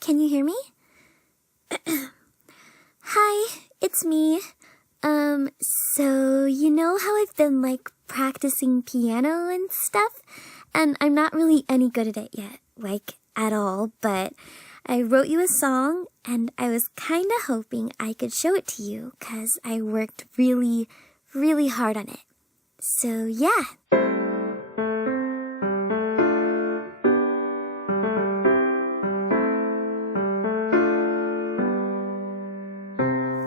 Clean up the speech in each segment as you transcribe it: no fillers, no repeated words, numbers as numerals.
can you hear me? Hi, it's me. So you know how I've been, practicing piano and stuff? And I'm not really any good at it yet, at all, but I wrote you a song, and I was kinda hoping I could show it to you, 'cause I worked really, really hard on it. So, yeah.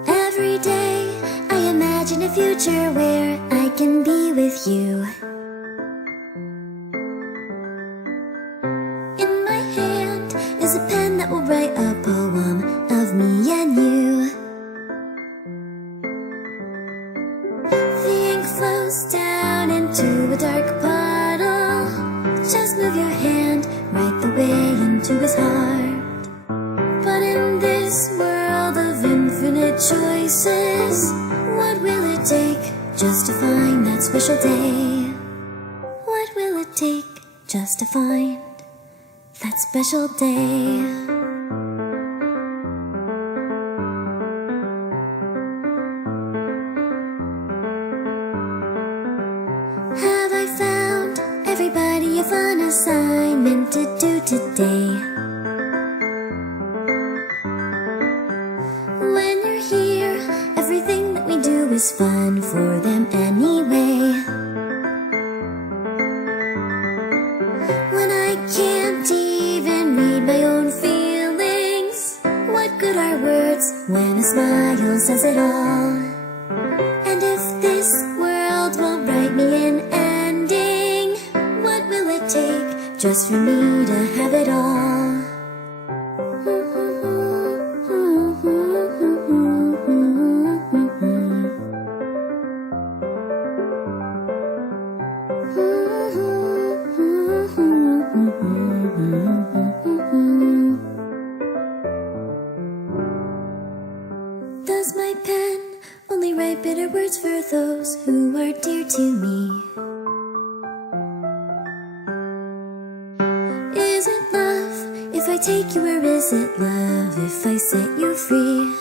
Every day, I imagine a future where I can be with you. In my hand is a pen that will write a poem of me and you. The ink flows down into a dark puddle. Just move your hand right the way into his heart. But in this world of infinite choices, what will it take just to find that special day? What will it take just to find that special day? Have I found everybody a fun assignment to do today? When you're here, everything that we do is fun for them anyway. When I can't even read my own feelings, what good are words when a smile says it all? And if this world won't write me an ending, what will it take just for me to have it all? Does my pen only write bitter words for those who are dear to me? Is it love if I take you, or is it love if I set you free?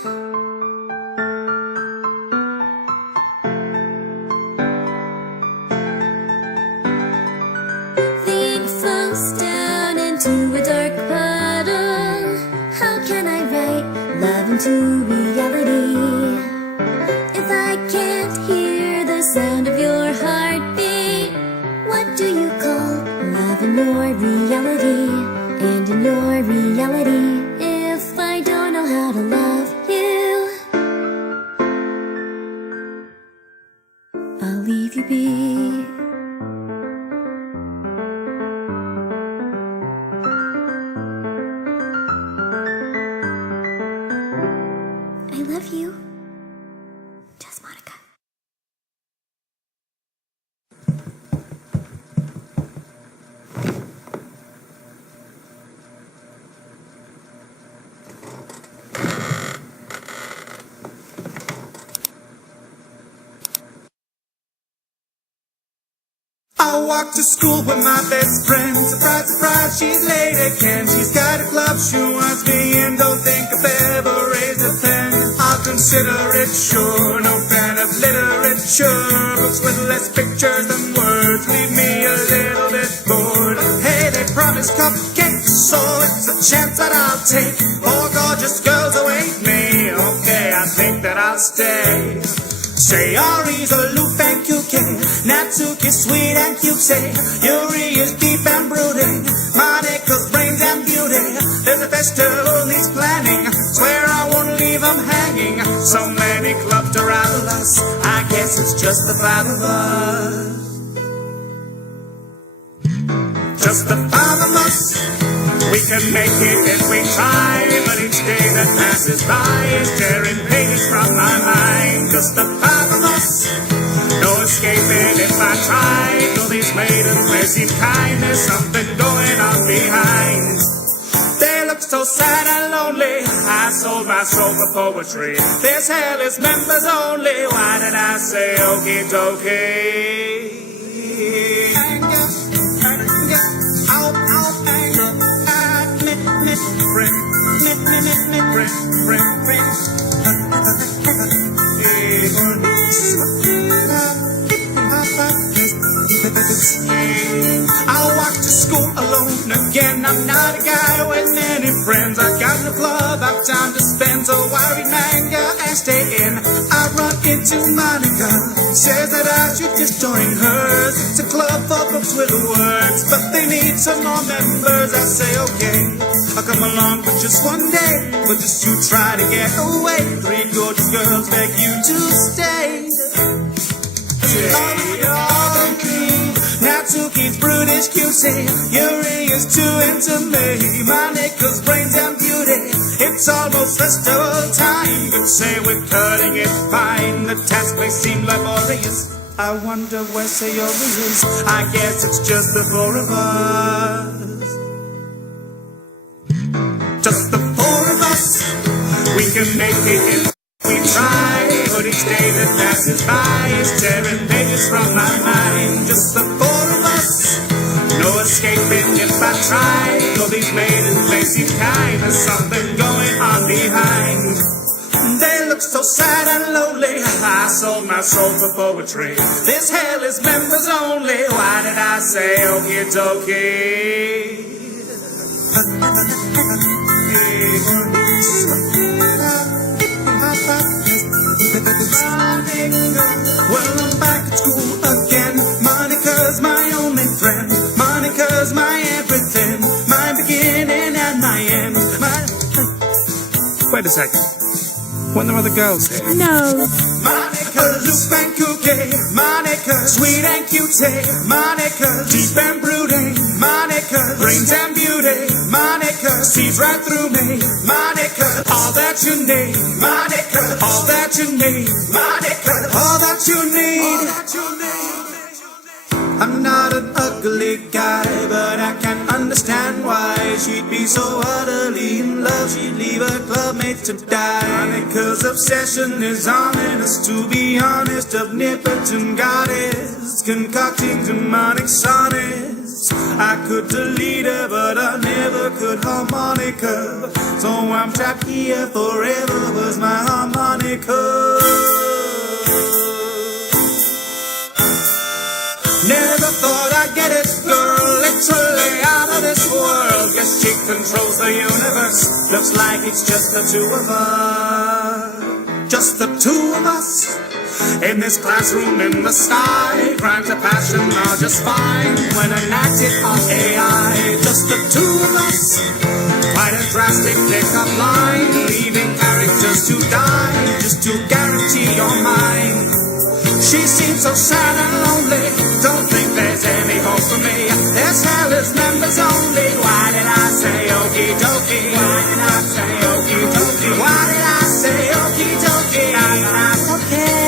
The ink flows down into a dark puddle. How can I write love into reality if I can't hear the sound of your heartbeat? What do you call love in your reality? And in your reality, if I don't know how to love you, I'll leave you be. I love you. Just Monica. I walk to school with my best friend. Surprise, surprise, she's late again. She's got a club she wants me in. Don't think I've ever raised a pen. I'll consider it sure. No fan of literature. Books with less pictures than words leave me a little bit bored. Hey, they promise cupcakes, so it's a chance that I'll take. Four gorgeous girls await me. Okay, I think that I'll stay. Say Yuri's aloof and cute, Natsuki sweet and cute, say Yuri is deep and brooding, Monika's brains and beauty. There's a festival he's planning, swear I won't leave him hanging. So many clubs to rival us, I guess it's just the five of us. Just the five of us. We can make it if we try, but each day that passes by is tearing pages from my mind. Just the five of us, no escaping if I try. Though these maidens may seem kind, there's something going on behind. They look so sad and lonely, I sold my soul for poetry. This hell is members only, why did I say okie dokie? Anger, anger, out, anger, friend. I walk to school alone again. I'm not a guy with many friends. I got no club, I've time to spend, so I read manga and stay in. I run into Monica, says that I should just join hers. It's a club for folks with words, but they need some more members. I say okay, I'll come along for just one day, but just you try to get away. 3 gorgeous girls beg you to stay. Natsuki's brutish cutie, Yuri is too into me. Monika's brains and beauty, it's almost festival time. Could say we're cutting it fine, the task may seem laborious. I wonder where Sayori is, I guess it's just the 4 of us. Just the 4 of us, we can make it if we try. But each day that passes by is tearing pages from my mind. Just the 4 of us, no escaping if I try. Though these maidens may seem kind, there's something going on behind. They look so sad and lonely, I sold my soul for poetry. This hell is members only, why did I say okie dokie? Well, I'm back at school again. Monica's my only friend. Monica's my everything, my beginning and my end. Wait a second. When there are other girls here? No. Monica, loose and kooky. Monica, sweet and cutie. Monica, deep and brooding. Monica, brains and beauty. Monica, sees right through me. Monica, all that you need. Monica, all that you need. Monica, all that you need. I'm not an ugly guy, but I can understand why she'd be so utterly in love. She'd leave her clubmates to die. Monica's obsession is ominous, to be honest. Omnipotent goddess, concocting demonic sonnets. I could delete her, but I never could harmonica. So I'm trapped here forever, was my harmonica. Never thought I'd get it, girl, literally out of this world. Guess she controls the universe, looks like it's just the 2 of us. Just the 2 of us, in this classroom in the sky. Crimes of passion are just fine when enacted on AI. Just the 2 of us, quite a drastic pickup line, leaving characters to die, just to guarantee your mind. She seems so sad and lonely, don't think there's any hope for me. This hell is members only. Why did I say okie dokie? Why did I say okie dokie? Why did I say okie dokie? Not okay.